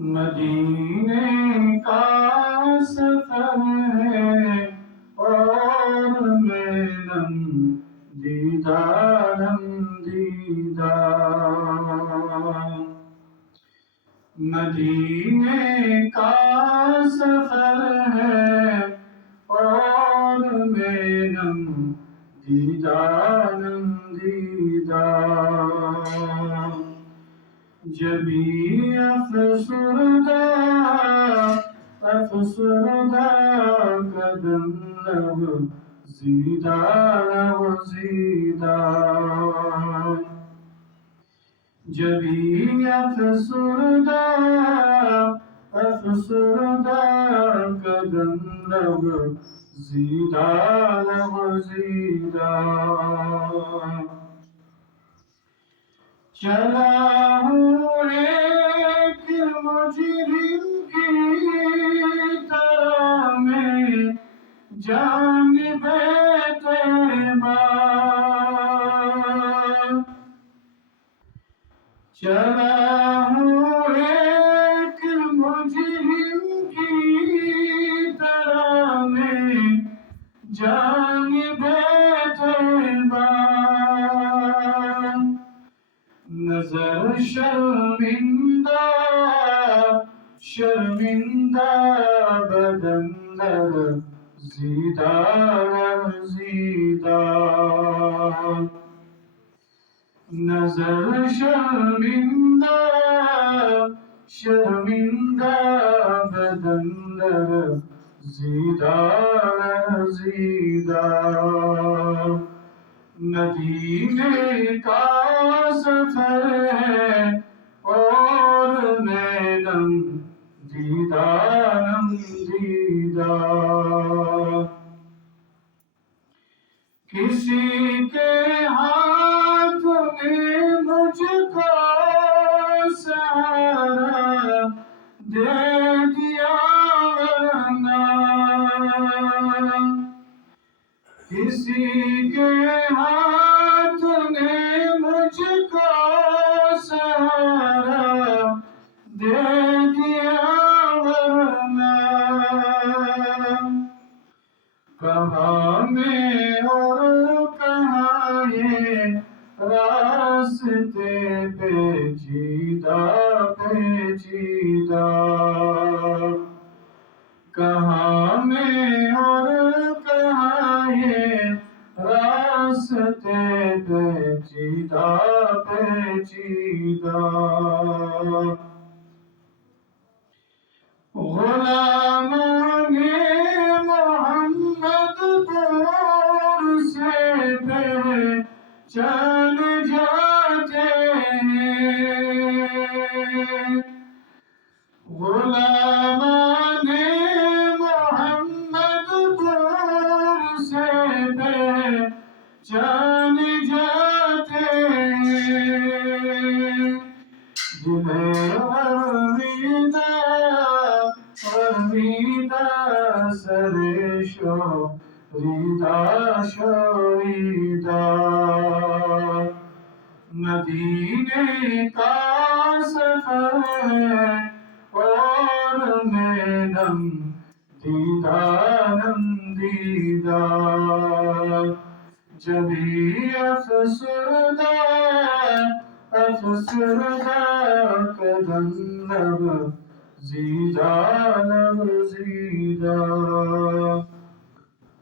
مدینے کا سفر ہے اور میرم دیدارم دیدار مدینے کا سفر ہے اور میرم دیدارم دیدار جبھی افسردہ قدم لب زیدہ جبھی افسردہ قدم لب زیدہ چلا ہوں ایک مجرم کی طرح میں جانب طیبہ چلا ہوں ایک مجرم کی طرح میں جانب طیبہ نظر شرمندہ بدن لرزیدہ نظر شرمندہ بدن لرزیدہ مدینے کا سفر ہے اور میرم دیدارم دیدار کسی کے ہاتھ میں مجھ کو سہارا دے دیا ورنہ کسی کے ہاتھ نے مجھ کو سہارا دے دیا ورنہ کہاں میں اور کہاں یہ راستے پیچیدہ کہاں میں اور کہاں یہ راستے پیچیدہ غلامان محمد دور سے پہچان جاتے ہیں غلامان محمد دور سے پہچان جاتے ہیں جنہیں ورمیدہ سر شوریدہ مدینے کا سفر ہے اور میرم دیدارم دیدار جبھی افسردہ قدم لب زیدہ